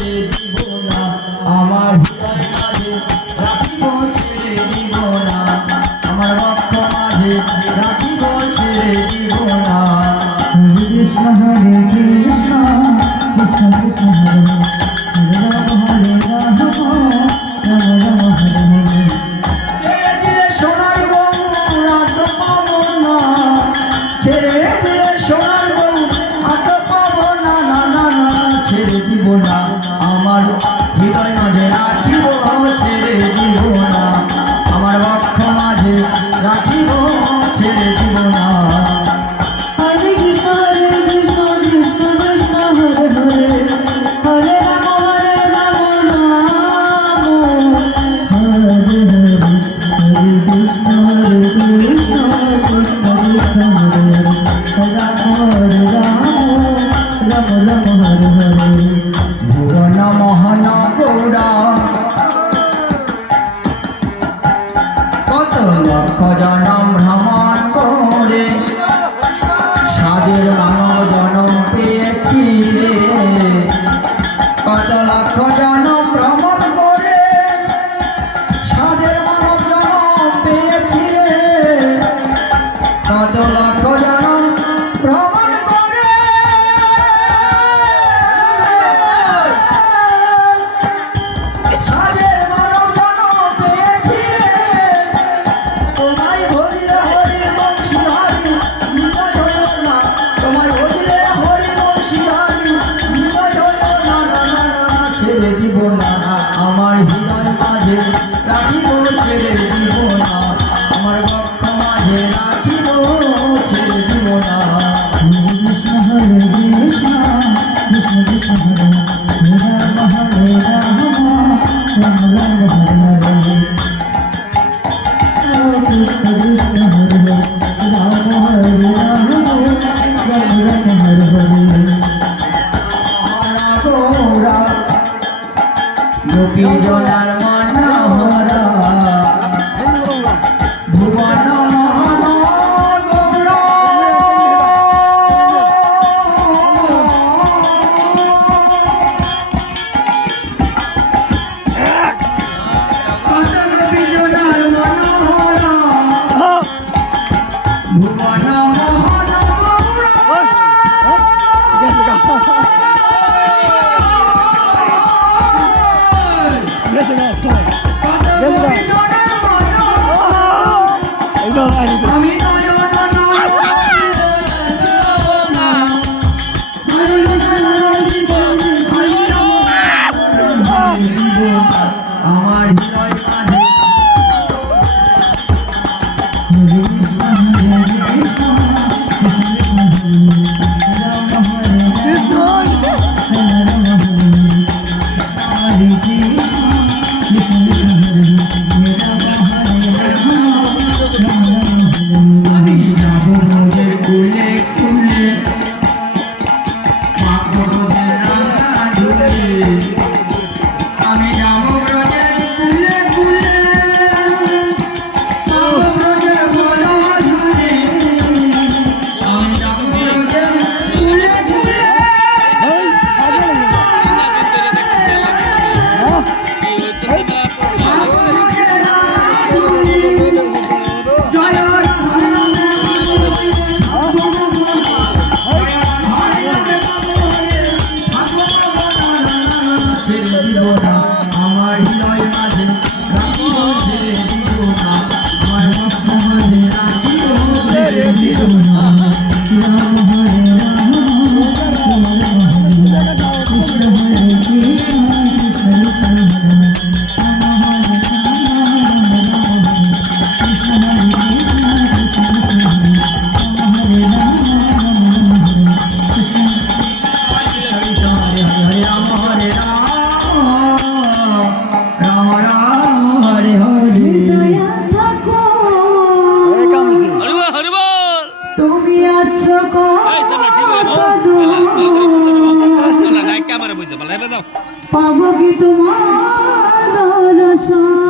ছেড়ে দিব না, আমার হৃদয় মাঝে রাখিব ছেড়ে দিব না, আমার বক্ষ মাঝে রাখিব ছেড়ে দিব না। হরে কৃষ্ণ কৃষ্ণ কৃষ্ণ কৃষ্ণ হরে রাম হরে রাম রাম রাম হরে হরে। ছেড়ে দিলে সোনার বউ আর তো পাবো না, ছেড়ে দিলে সোনার বউ আর তো পাবো না, না না না ছেড়ে দিব না, আমার হৃদয় মাঝে রাখিব ছেড়ে দিব না, আমার বক্ষ মাঝে রাখিব ছেড়ে দিব না। হরে কৃষ্ণ কৃষ্ণ কৃষ্ণ কৃষ্ণ হরে হরে হরে রাম রাম হরে হরে। হরে কৃষ্ণ কৃষ্ণ কৃষ্ণ কৃষ্ণ হরে হরে রাম রাম রাম রাম হরে হরে। ভুবন মোহন গৌরা কত লক্ষ জনম ভ্রমণ করে সাধের মানব জনম পেয়েছি রে, কত লক্ষ জনম ভ্রমণ করে সাধের মানব জনম পেয়েছি রে, কত লক্ষ জনম ভ্রমণ করে সাধের মানব জনম পেয়েছি রে, তোমায় ভরিলে হরি বংশীধারী নিকট হইল না, তোমায় ভরিলে হরি বংশীধারী নিকট হইল না, না না না ছেড়ে দিব না, আমার হৃদয় মাঝে রাখিব ছেড়ে দিব না, আমার বক্ষ মাঝে রাখিব ছেড়ে দিব না। হরে কৃষ্ণ কৃষ্ণ কৃষ্ণ হরে হরে রাম হরে রাম রাম রাম হরে হরে। কৃষ্ণ কৃষ্ণ হরে হরে রাম হরে রাম রাম রাম হরে হরে। গৌরা গোপী জনার মনোহরা ভুবন মোহন গৌরা কত গোপী জনার মনোহরা ভুবন মোহন আমি আমার হৃদয় মাঝে আমি যাব রোদের কুলে কুলে মাখবো রোদের রাঙা ধুলে, আমি যাব রোদের কুলে কুলে মাখবো রোদের ভোলা ধুলে, আমি যাব রোদের কুলে কুলে ছেড়ে দিব না, আমার হৃদয় মাঝে রাখিব ছেড়ে দিব না, আমার বক্ষ মাঝে রাখিব ছেড়ে দিব না। রাম হরে রাম রাম রাম হরে কৃষ্ণ হরে কৃষ্ণ কৃষ্ণ কৃষ্ণ হরে রাম হরে রাম রাম কৃষ্ণ হরে কৃষ্ণ কৃষ্ণ কৃষ্ণ হরে রাম হরে রাম রাম কৃষ্ণ। হরে হরে রাম হরে রাম রাম রাম হরে হরে। দয়া থাকো তুমি আছো কত দূর, পাবো কি তোমার দর্শন।